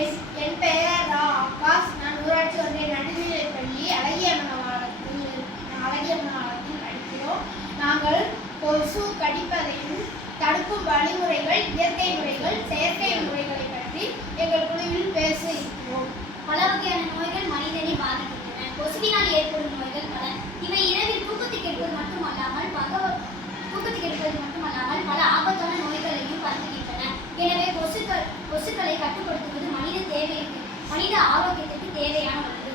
என் பெயர் ரா ஆகாஷ். நான் ஊராட்சி ஒன்றிய நடுநிலைப்பள்ளி அழகியம்மனவாளத்தில் படிக்கிறோம். நாங்கள் கொசு கடிப்பதையும் தடுக்கும் வழிமுறைகள், இயற்கை முறைகள், செயற்கை முறைகளை பற்றி எங்கள் குழுவில் பேச இருக்கிறோம். பல வகையான நோய்கள் மனிதனை பாதிக்கின்றன. கொசுவினால் ஏற்படும் நோய்கள் பல. இவை இரவில் தூக்கத்தை கெடுப்பது மட்டுமல்லாமல் பல ஆபத்தான நோய்களையும் பரப்புகின்றன. எனவே கொசுக்களை கட்டுப்படுத்துவது மனித ஆரோக்கியத்திற்கு தேவையான ஒன்று.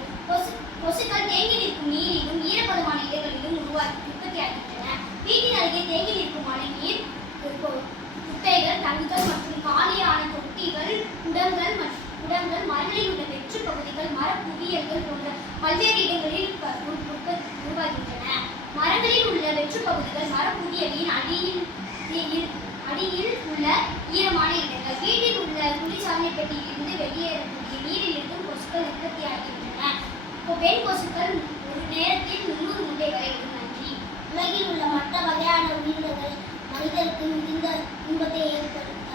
கொசுக்கள் தேங்கி நிற்கும் நீரிலும் ஈரப்பதமான இடங்களிலும் உற்பத்தியாகின்றன. வீட்டின் அருகே தேங்கி நிற்கும் மழைநீர், குட்டைகள், தங்குகள் மற்றும் காலியான தொட்டிகள், குடங்கள், மரங்களில் உள்ள வெற்று பகுதிகள், மர குவியல்கள் போன்ற பல்வேறு இடங்களில் உருவாகின்றன. மரங்களில் உள்ள வெற்று பகுதிகள் மர குவியலின் அடியில் உள்ள ஈரமான இடங்கள். வீட்டில் உள்ள குளிர்சாதன பெட்டியிலிருந்து வெளியேறக்கூடிய நீரிலிருந்தும் கொசுக்கள் உற்பத்தியாகின்றன. பெண் கொசுக்கள் ஒரு நேரத்தில் 300 முட்டை வரை இடும். நன்றி. உலகில் உள்ள மற்ற வகையான உயிரினங்கள் மனிதருக்கு மிகுந்த இன்பத்தை ஏற்படுத்த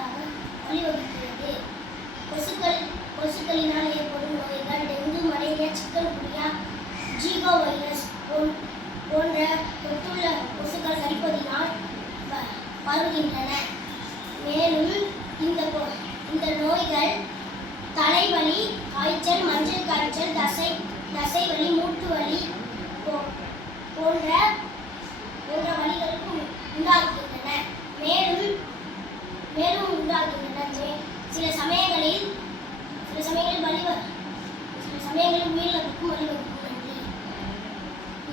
வழிவகுக்கிறது. கொசுக்களினால் ஏற்படும் நோய்கள் dengue, malaria, chikungunya, Zika virus போன்ற தொற்றுள்ள கொசுக்கள் கடிப்பதினால் பரவுகின்றன. மேலும் இந்த நோய்கள் தலைவலி, காய்ச்சல், மஞ்சள் காய்ச்சல், தசைவலி, மூட்டு வலி போன்ற வலிகளுக்கு உண்டாகின்றன. மேலும் உண்டாகின்றன. சில சமயங்களில் உயிரிழப்புக்கும் வழிவகுக்கும். நன்றி.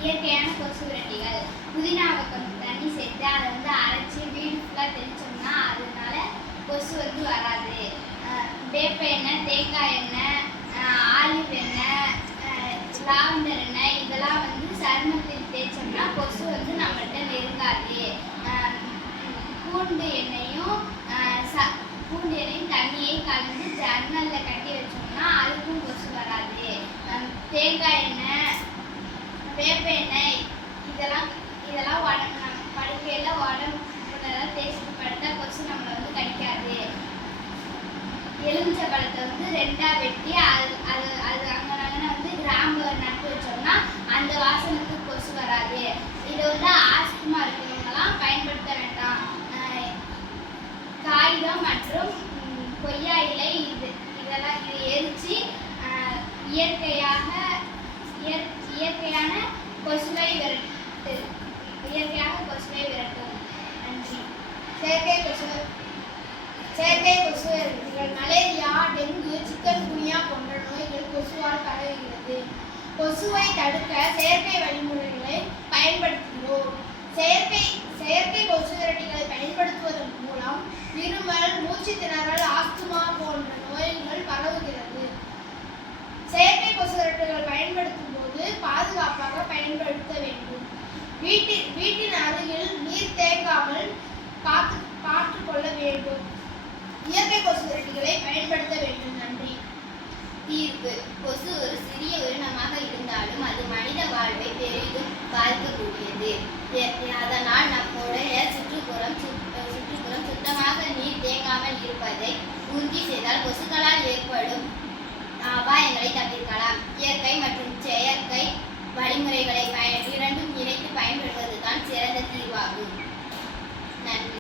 இயற்கையான கொசு விரட்டிகள். புதினாவை கொஞ்சம் தண்ணி சேர்த்து அதை அரைச்சி வீடு ஃபுல்லாக தெளிச்சோம்னா அதனால கொசு வராது. வேப்ப எண்ணெய், தேங்காய் எண்ணெய், ஆலிவ் எண்ணெய், லாவெண்டர் எண்ணெய் இதெல்லாம் சருமத்தில் தேய்ச்சோம்னா கொசு நம்மள்கிட்ட நெருங்காது. பூண்டு எண்ணெயும் தண்ணியையும் கலந்து ஜன்னலில் கட்டி வச்சோம்னா அதுக்கும் கொசு வராது. தேங்காய் எண்ணெய், வேப்ப எண்ணெய் இதெல்லாம் படுக்கையில் உடம்புலாம் தேய்ச்சி படுத்தா கொசு நம்மளை கடிக்காது. எலுமிச்சை பழத்தை 2ஆ வெட்டி அது அங்கே கிராம்பு நட்டு வச்சோம்னா அந்த வாசனுக்கு கொசு வராது. இதை ஆஸ்துமா இருக்கிறவங்கலாம் பயன்படுத்த வேண்டாம். காகிதம் மற்றும் கொய்யா இலை இதெல்லாம் எரித்து இயற்கையான கொசுவை விரட்டும். நன்றி. செயற்கை கொசு விரட்டிகள். மலேரியா, டெங்கு, சிக்கன் குனியா போன்ற நோய்கள் கொசுவால் பரவுகிறது. கொசுவை தடுக்க செயற்கை வழிமுறைகளை பயன்படுத்துகிறோம். செயற்கை கொசு விரட்டிகளை பயன்படுத்துவதன் மூலம் இருமல், மூச்சு திணறல், ஆஸ்துமா போன்ற நோய்கள் பரவுகிறது. செயற்கை கொசு விரட்டிகள் பயன்படுத்தும் போது பாதுகாப்பாக பயன்படுத்த வேண்டும். வீட்டின் அருகில் நீர் தேங்காமல் பார்த்துக் கொள்ள வேண்டும். இயற்கை கொசு விரட்டிகளை பயன்படுத்த வேண்டும். நன்றி. தீர்வு. கொசு ஒரு சிறிய உயிரினமாக இருந்தாலும் அது மனித வாழ்வை பெரிதும் பாதிக்கக்கூடியது. அதனால் நம்முடைய சுற்றுப்புறம் சுத்தமாக நீர் தேங்காமல் இருப்பதை உறுதி செய்தால் கொசுக்களால் ஏற்படும் அபாயங்களை தவிர்க்கலாம். இயற்கை மற்றும் செயற்கை வழிமுறைகளை இரண்டும் இணைத்து பயன்படுத்துவதுதான் சிறந்த தீர்வாகும். நன்றி.